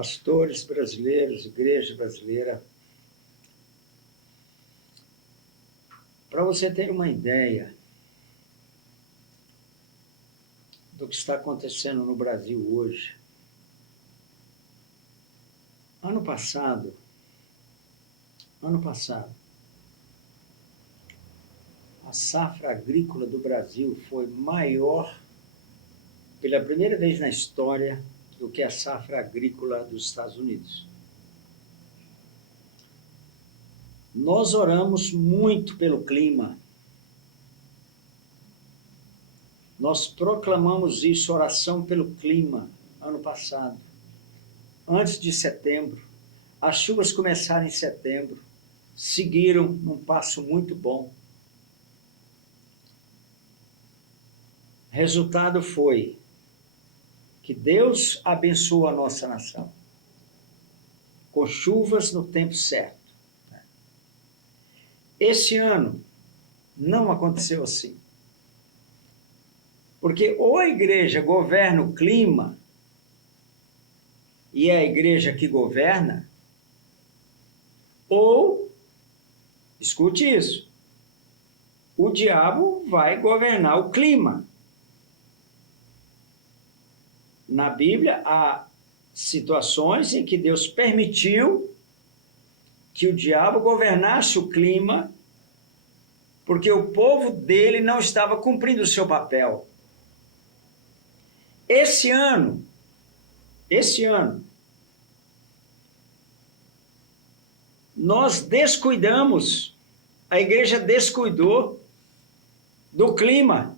pastores brasileiros, igreja brasileira. Para você ter uma ideia do que está acontecendo no Brasil hoje. Ano passado, a safra agrícola do Brasil foi maior, pela primeira vez na história, do que a safra agrícola dos Estados Unidos. Nós oramos muito pelo clima. Nós proclamamos isso, oração pelo clima, ano passado. Antes de setembro, as chuvas começaram em setembro, seguiram num passo muito bom. Resultado foi que Deus abençoou a nossa nação, com chuvas no tempo certo. Esse ano não aconteceu assim. Porque ou a igreja governa o clima, e é a igreja que governa, ou, escute isso, o diabo vai governar o clima. Na Bíblia há situações em que Deus permitiu que o diabo governasse o clima, porque o povo dele não estava cumprindo o seu papel. Esse ano, nós descuidamos, a igreja descuidou do clima,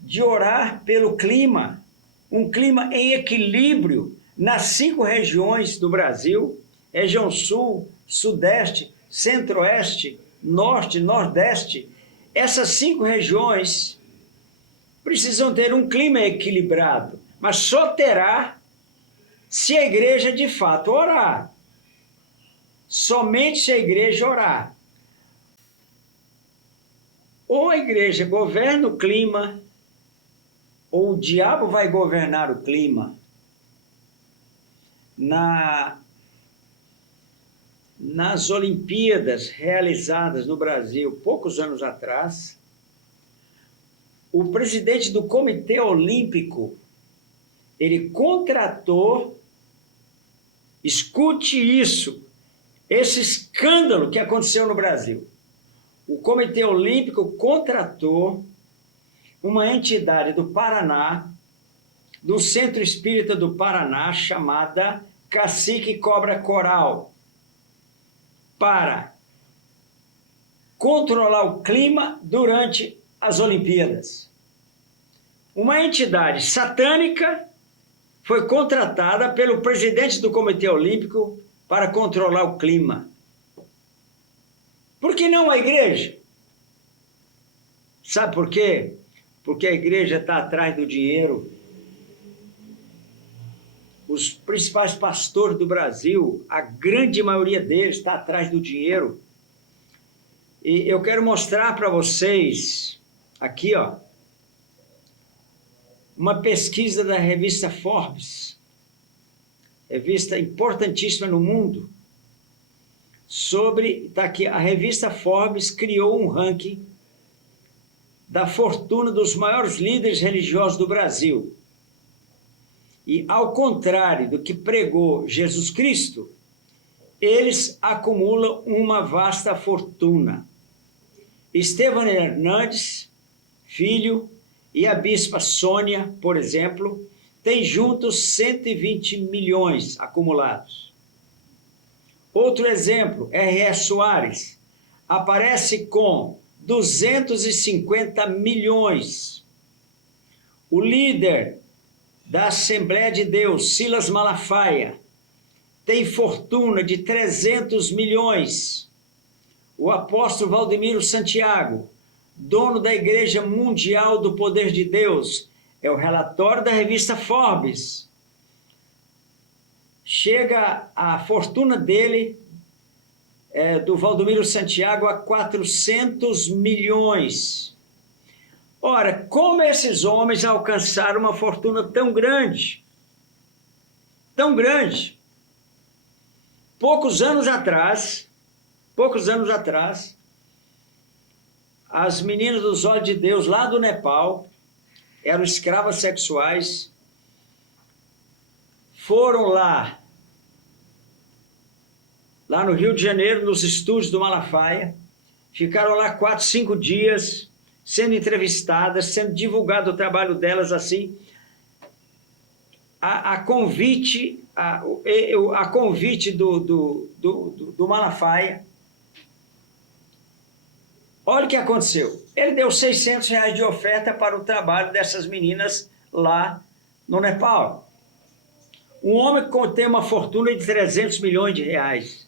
de orar pelo clima, um clima em equilíbrio nas 5 regiões do Brasil, região sul, sudeste, centro-oeste, norte, nordeste. Essas 5 regiões precisam ter um clima equilibrado, mas só terá se a igreja de fato orar. Somente se a igreja orar. Ou a igreja governa o clima, ou o diabo vai governar o clima. Nas Olimpíadas realizadas no Brasil poucos anos atrás, o presidente do Comitê Olímpico, ele contratou, escute isso, esse escândalo que aconteceu no Brasil. O Comitê Olímpico contratou uma entidade do Paraná, do Centro Espírita do Paraná, chamada Cacique Cobra Coral, para controlar o clima durante as Olimpíadas. Uma entidade satânica foi contratada pelo presidente do Comitê Olímpico para controlar o clima. Por que não a igreja? Sabe por quê? Porque a igreja está atrás do dinheiro. Os principais pastores do Brasil, a grande maioria deles está atrás do dinheiro. E eu quero mostrar para vocês, aqui, ó, uma pesquisa da revista Forbes, revista importantíssima no mundo, está aqui, a revista Forbes criou um ranking da fortuna dos maiores líderes religiosos do Brasil. E, ao contrário do que pregou Jesus Cristo, eles acumulam uma vasta fortuna. Estevão Hernandes, filho, e a bispa Sônia, por exemplo, têm juntos 120 milhões acumulados. Outro exemplo, R.S. Soares, aparece com 250 milhões. O líder da Assembleia de Deus, Silas Malafaia, tem fortuna de 300 milhões. O apóstolo Valdemiro Santiago, dono da Igreja Mundial do Poder de Deus, é o relatório da revista Forbes. Chega a fortuna dele, do Valdemiro Santiago, a 400 milhões. Ora, como esses homens alcançaram uma fortuna tão grande? Tão grande. poucos anos atrás, as meninas dos olhos de Deus lá do Nepal, eram escravas sexuais, foram lá no Rio de Janeiro, nos estúdios do Malafaia, ficaram lá 4, 5 dias, sendo entrevistadas, sendo divulgado o trabalho delas assim, a convite do Malafaia. Olha o que aconteceu. Ele deu R$600 de oferta para o trabalho dessas meninas lá no Nepal. Um homem que tem uma fortuna de 300 milhões de reais.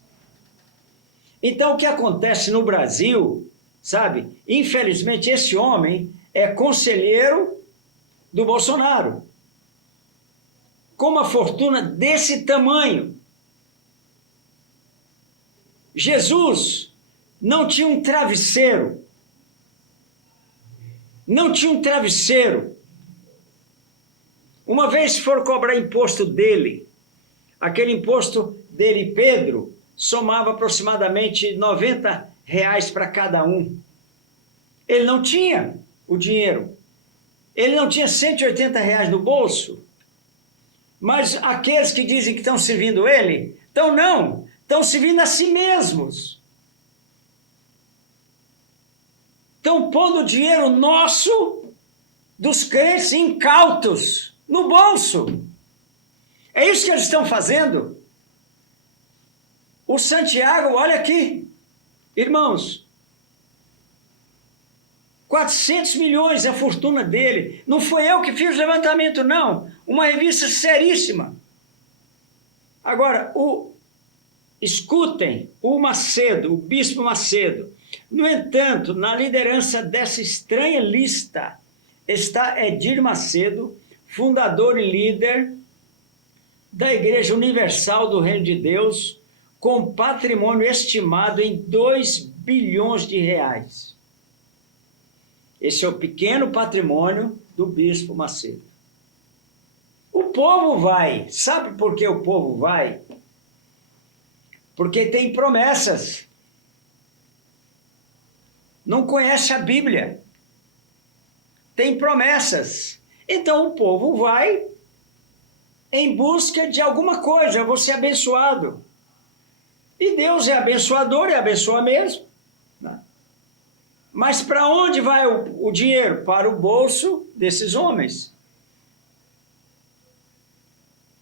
Então, o que acontece no Brasil, sabe? Infelizmente, esse homem é conselheiro do Bolsonaro, com uma fortuna desse tamanho. Jesus não tinha um travesseiro. Não tinha um travesseiro. Uma vez foram cobrar imposto dele, aquele imposto dele, Pedro, somava aproximadamente R$90 para cada um. Ele não tinha o dinheiro. Ele não tinha R$180 no bolso. Mas aqueles que dizem que estão servindo ele, estão servindo a si mesmos. Estão pondo o dinheiro nosso, dos crentes incautos, no bolso. É isso que eles estão fazendo. O Santiago, olha aqui, irmãos, 400 milhões é a fortuna dele. Não foi eu que fiz o levantamento, não. Uma revista seríssima. Agora, escutem o Macedo, o bispo Macedo. No entanto, na liderança dessa estranha lista está Edir Macedo, fundador e líder da Igreja Universal do Reino de Deus, com patrimônio estimado em 2 bilhões de reais. Esse é o pequeno patrimônio do bispo Macedo. O povo vai. Sabe por que o povo vai? Porque tem promessas. Não conhece a Bíblia. Tem promessas. Então o povo vai em busca de alguma coisa. Eu vou ser abençoado. E Deus é abençoador e abençoa mesmo. Mas para onde vai o dinheiro? Para o bolso desses homens.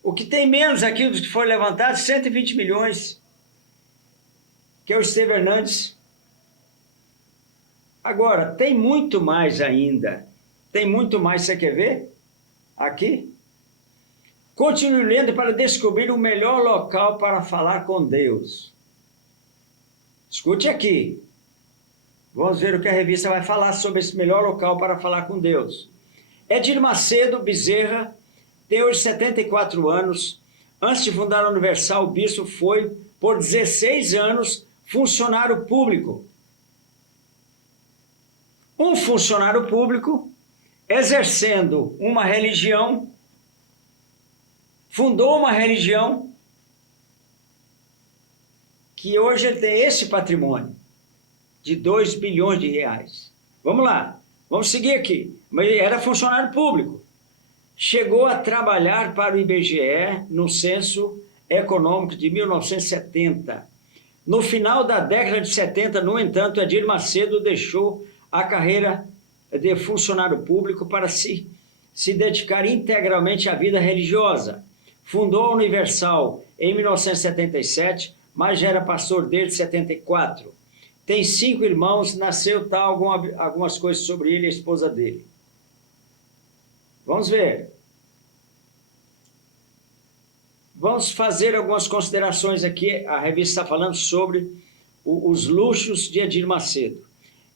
O que tem menos aqui do que foi levantado, 120 milhões, que é o Estevão Hernandes. Agora, tem muito mais ainda. Tem muito mais, você quer ver? Aqui. Continue lendo para descobrir o melhor local para falar com Deus. Escute aqui. Vamos ver o que a revista vai falar sobre esse melhor local para falar com Deus. Edir Macedo Bezerra tem hoje 74 anos. Antes de fundar a Universal, o bispo foi, por 16 anos, funcionário público. Um funcionário público, exercendo uma religião, fundou uma religião que hoje ele tem esse patrimônio de 2 bilhões de reais. Vamos lá, vamos seguir aqui. Mas ele era funcionário público. Chegou a trabalhar para o IBGE no Censo Econômico de 1970. No final da década de 70, no entanto, Edir Macedo deixou a carreira de funcionário público para se dedicar integralmente à vida religiosa. Fundou a Universal em 1977, mas já era pastor desde 74. Tem 5 irmãos, nasceu algumas coisas sobre ele e a esposa dele. Vamos ver. Vamos fazer algumas considerações aqui. A revista está falando sobre os luxos de Edir Macedo.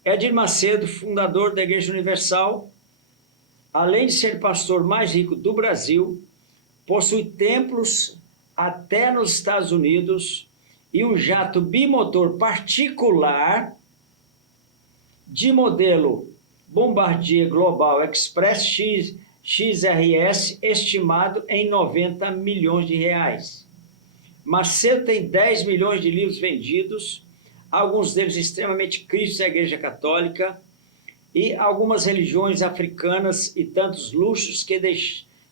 Edir Macedo, fundador da Igreja Universal, além de ser pastor mais rico do Brasil, possui templos até nos Estados Unidos e um jato bimotor particular de modelo Bombardier Global Express XRS, estimado em 90 milhões de reais. Macedo tem 10 milhões de livros vendidos, alguns deles extremamente críticos à Igreja Católica, e algumas religiões africanas e tantos luxos que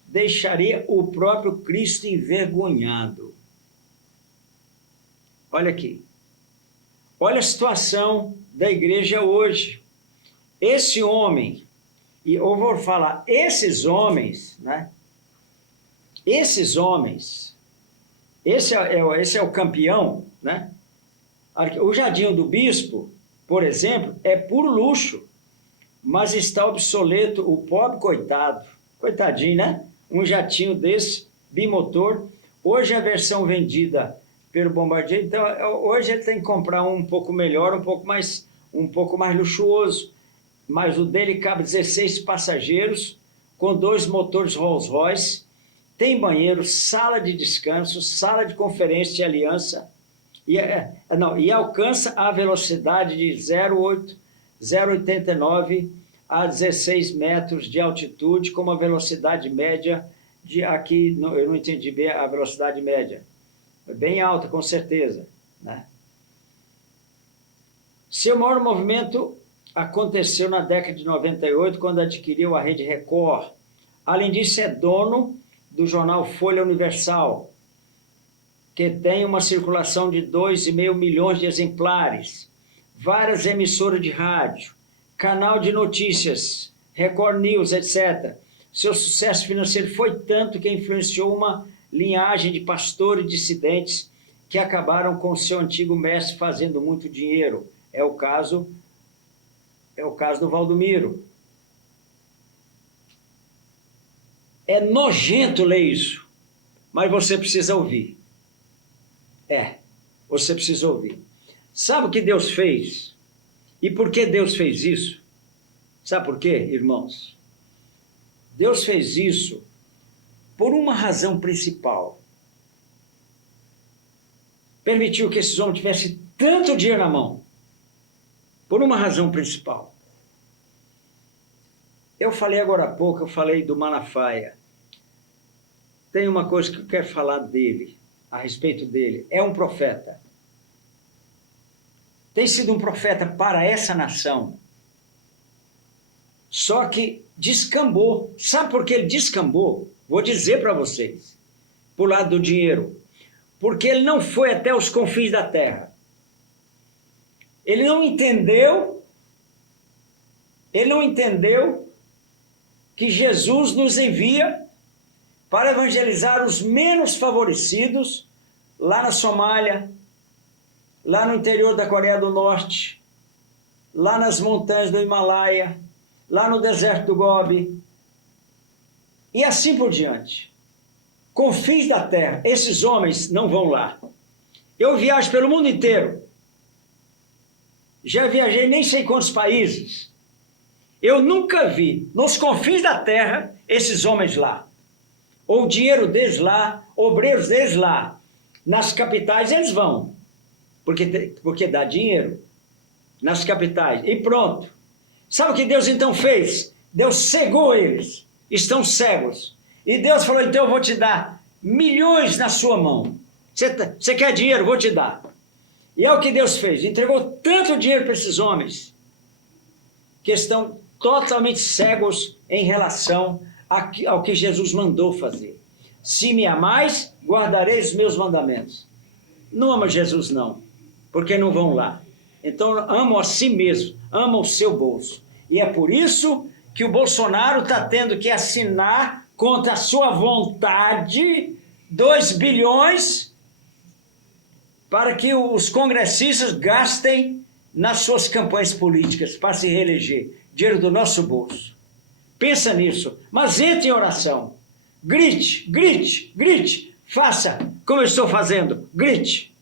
deixaria o próprio Cristo envergonhado. Olha aqui. Olha a situação da igreja hoje. Esse homem, e eu vou falar, esses homens, né? Esses homens, esse é o campeão, né? O Jardim do Bispo, por exemplo, é puro luxo, mas está obsoleto, o pobre coitado, coitadinho, né? Um jatinho desse, bimotor, hoje a versão vendida pelo Bombardier, então hoje ele tem que comprar um pouco melhor, um pouco mais luxuoso, mas o dele cabe 16 passageiros, com 2 motores Rolls-Royce, tem banheiro, sala de descanso, sala de conferência e aliança, e alcança a velocidade de 0,89 a 16 metros de altitude, com uma velocidade média de, aqui, eu não entendi bem a velocidade média, é bem alta, com certeza, né? Seu maior movimento aconteceu na década de 98, quando adquiriu a Rede Record. Além disso, é dono do jornal Folha Universal, que tem uma circulação de 2,5 milhões de exemplares, várias emissoras de rádio, canal de notícias, Record News, etc. Seu sucesso financeiro foi tanto que influenciou uma linhagem de pastores dissidentes que acabaram com seu antigo mestre fazendo muito dinheiro. É o caso do Valdomiro. É nojento ler isso, mas você precisa ouvir. Você precisa ouvir. Sabe o que Deus fez? E por que Deus fez isso? Sabe por quê, irmãos? Deus fez isso por uma razão principal. Permitiu que esses homens tivessem tanto dinheiro na mão. Por uma razão principal. Eu falei agora há pouco, eu falei do Malafaia. Tem uma coisa que eu quero falar dele, a respeito dele. É um profeta. Tem sido um profeta para essa nação. Só que descambou. Sabe por que ele descambou? Vou dizer para vocês. Por lado do dinheiro. Porque ele não foi até os confins da terra. Ele não entendeu que Jesus nos envia para evangelizar os menos favorecidos lá na Somália, lá no interior da Coreia do Norte, lá nas montanhas do Himalaia, lá no deserto do Gobi, e assim por diante. Confins da terra, esses homens não vão lá. Eu viajo pelo mundo inteiro. Já viajei nem sei quantos países. Eu nunca vi, nos confins da terra, esses homens lá. Ou o dinheiro deles lá, obreiros deles lá. Nas capitais eles vão, porque dá dinheiro. Nas capitais, e pronto. Sabe o que Deus então fez? Deus cegou eles, estão cegos. E Deus falou, então eu vou te dar milhões na sua mão. Você quer dinheiro? Vou te dar. E é o que Deus fez, entregou tanto dinheiro para esses homens, que estão totalmente cegos em relação ao que Jesus mandou fazer. Se me amais, guardareis os meus mandamentos. Não ama Jesus não, porque não vão lá. Então amam a si mesmo, amam o seu bolso. E é por isso que o Bolsonaro está tendo que assinar contra a sua vontade 2 bilhões para que os congressistas gastem nas suas campanhas políticas para se reeleger. Dinheiro do nosso bolso. Pensa nisso, mas entre em oração. Grite, grite, grite. Faça como eu estou fazendo. Grite.